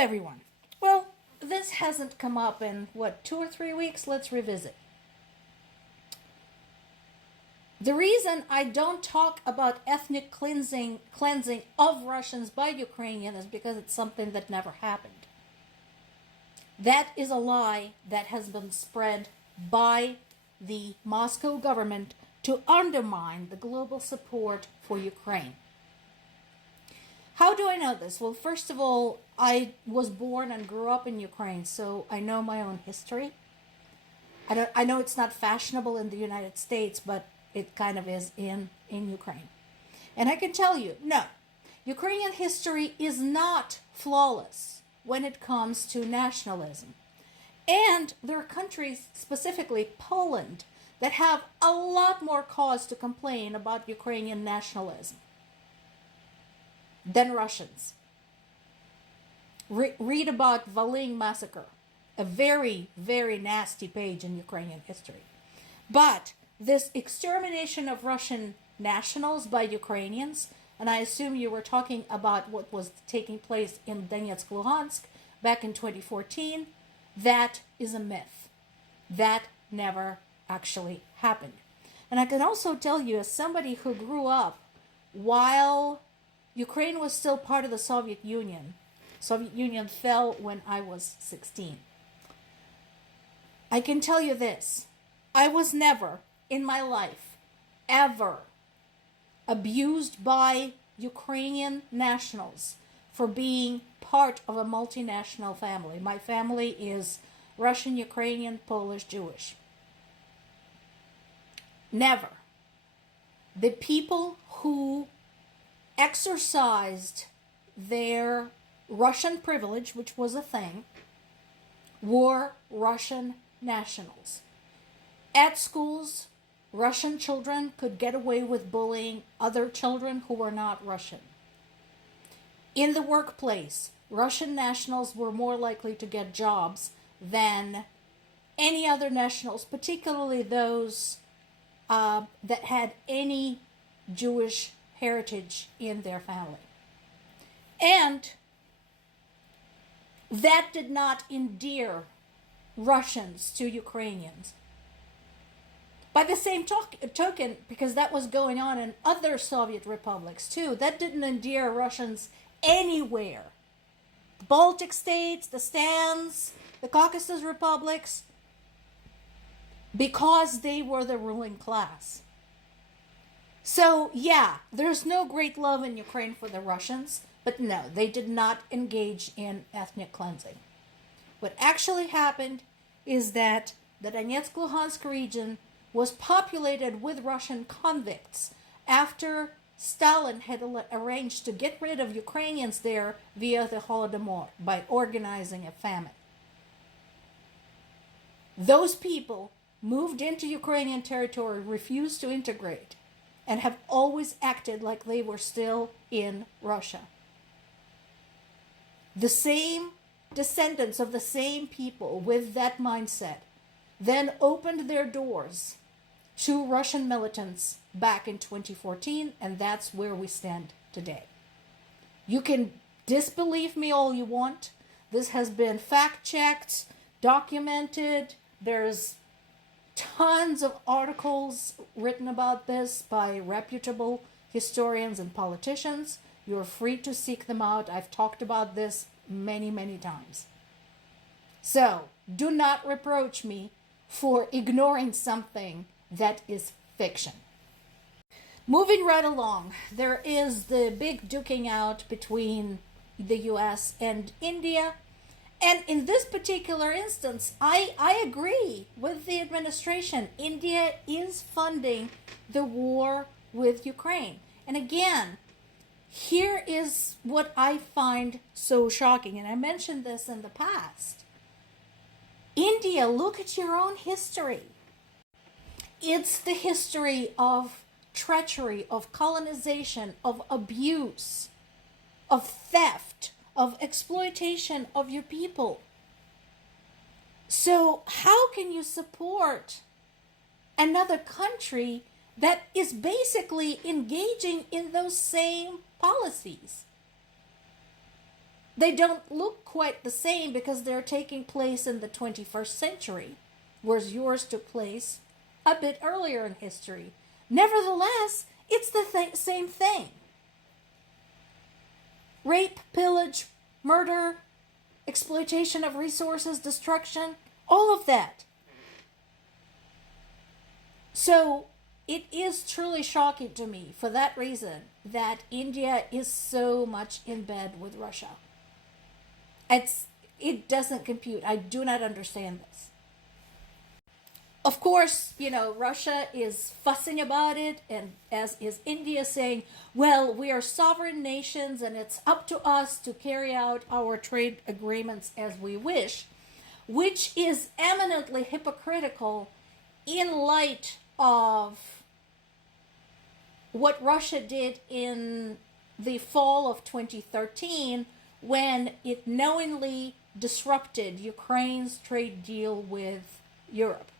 everyone. Well, this hasn't come up in, 2 or 3 weeks? Let's revisit. The reason I don't talk about ethnic cleansing of Russians by Ukrainians is because it's something that never happened. That is a lie that has been spread by the Moscow government to undermine the global support for Ukraine. How do I know this? Well, first of all, I was born and grew up in Ukraine, so I know my own history. I know it's not fashionable in the United States, but it kind of is in Ukraine. And I can tell you, no, Ukrainian history is not flawless when it comes to nationalism. And there are countries, specifically Poland, that have a lot more cause to complain about Ukrainian nationalism than Russians. Read about Volyn massacre, a very, very nasty page in Ukrainian history. But this extermination of Russian nationals by Ukrainians, and I assume you were talking about what was taking place in Donetsk, Luhansk back in 2014, that is a myth. That never actually happened. And I can also tell you, as somebody who grew up while Ukraine was still part of the Soviet Union fell when I was 16. I can tell you this. I was never in my life ever abused by Ukrainian nationals for being part of a multinational family. My family is Russian, Ukrainian, Polish, Jewish. Never. The people who exercised their Russian privilege, which was a thing, were Russian nationals. At schools, Russian children could get away with bullying other children who were not Russian. In the workplace, Russian nationals were more likely to get jobs than any other nationals, particularly those that had any Jewish heritage in their family. And that did not endear Russians to Ukrainians. By the same token, because that was going on in other Soviet republics too, that didn't endear Russians anywhere. The Baltic states, the Stans, the Caucasus republics, because they were the ruling class. So yeah, there's no great love in Ukraine for the Russians, but no, they did not engage in ethnic cleansing. What actually happened is that the Donetsk Luhansk region was populated with Russian convicts after Stalin had arranged to get rid of Ukrainians there via the Holodomor by organizing a famine. Those people moved into Ukrainian territory, refused to integrate, and have always acted like they were still in Russia. The same descendants of the same people with that mindset then opened their doors to Russian militants back in 2014, and that's where we stand today. You can disbelieve me all you want. This has been fact-checked, documented. There's tons of articles written about this by reputable historians and politicians. You're free to seek them out. I've talked about this many, many times. So, do not reproach me for ignoring something that is fiction. Moving right along, there is the big duking out between the US and India. And in this particular instance, I agree with the administration. India is funding the war with Ukraine. And again, here is what I find so shocking, and I mentioned this in the past. India, look at your own history. It's the history of treachery, of colonization, of abuse, of theft, of exploitation of your people. So how can you support another country that is basically engaging in those same policies? They don't look quite the same because they're taking place in the 21st century, whereas yours took place a bit earlier in history. Nevertheless, it's the same thing. Rape, pillage, murder, exploitation of resources, destruction, all of that. So it is truly shocking to me for that reason that India is so much in bed with Russia. It doesn't compute. I do not understand this. Of course, Russia is fussing about it, and as is India saying, well, we are sovereign nations and it's up to us to carry out our trade agreements as we wish, which is eminently hypocritical in light of what Russia did in the fall of 2013 when it knowingly disrupted Ukraine's trade deal with Europe.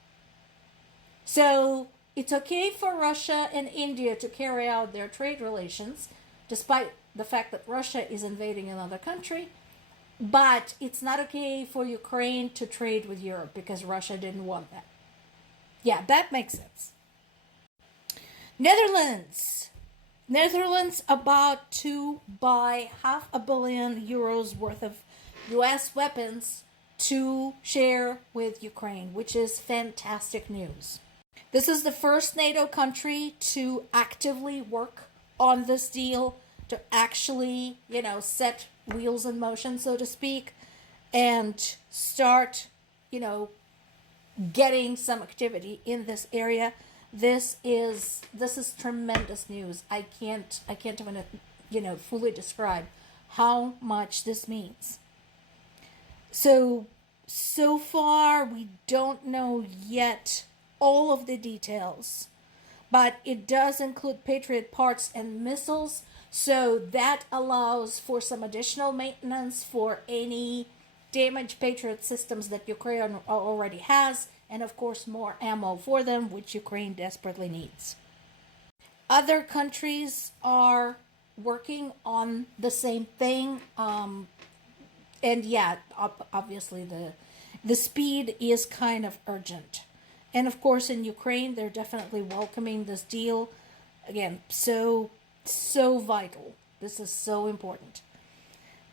So it's okay for Russia and India to carry out their trade relations, despite the fact that Russia is invading another country, but it's not okay for Ukraine to trade with Europe because Russia didn't want that. Yeah, that makes sense. Netherlands about to buy €500 million worth of US weapons to share with Ukraine, which is fantastic news. This is the first NATO country to actively work on this deal, to actually, set wheels in motion, so to speak, and start, getting some activity in this area. This is tremendous news. I can't even fully describe how much this means. So far we don't know yet all of the details, but it does include Patriot parts and missiles, so that allows for some additional maintenance for any damaged Patriot systems that Ukraine already has, and of course more ammo for them, which Ukraine desperately needs. Other countries are working on the same thing, and yeah, obviously the speed is kind of urgent. And of course in Ukraine, they're definitely welcoming this deal. Again, so vital. This is so important.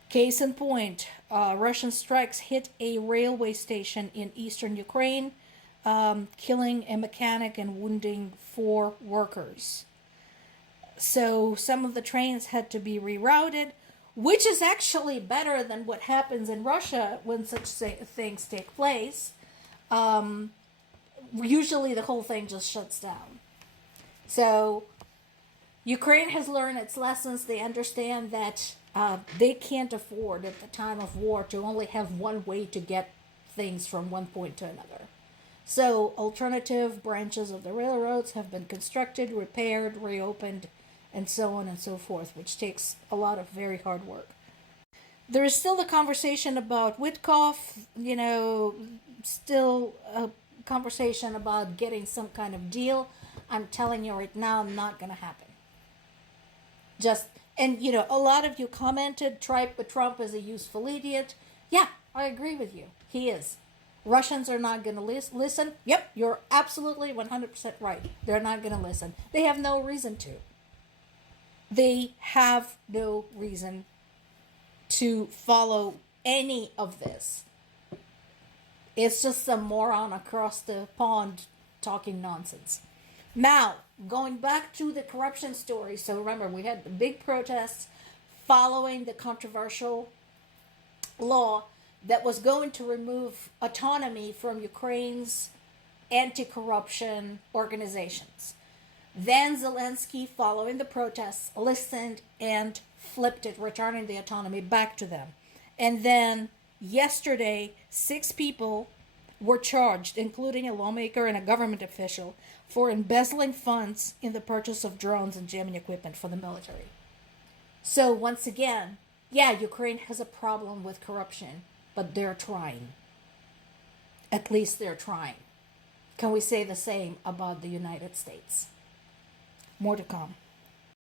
Case in point, Russian strikes hit a railway station in eastern Ukraine, killing a mechanic and wounding 4 workers. So some of the trains had to be rerouted, which is actually better than what happens in Russia when such things take place. Usually the whole thing just shuts down. So Ukraine has learned its lessons. They understand that they can't afford at the time of war to only have one way to get things from one point to another. So alternative branches of the railroads have been constructed, repaired, reopened, and so on and so forth, which takes a lot of very hard work. There is still the conversation about Witkoff, still a conversation about getting some kind of deal. I'm telling you right now, not going to happen. A lot of you commented, Trump is a useful idiot. Yeah, I agree with you. He is. Russians are not going to listen. Yep, you're absolutely 100% right. They're not going to listen. They have no reason to. They have no reason to follow any of this. It's just some moron across the pond talking nonsense. Now, going back to the corruption story. So remember, we had the big protests following the controversial law that was going to remove autonomy from Ukraine's anti-corruption organizations. Then Zelensky, following the protests, listened and flipped it, returning the autonomy back to them. And then yesterday, 6 people were charged, including a lawmaker and a government official, for embezzling funds in the purchase of drones and jamming equipment for the military. So once again, yeah, Ukraine has a problem with corruption, but they're trying. At least they're trying. Can we say the same about the United States? More to come.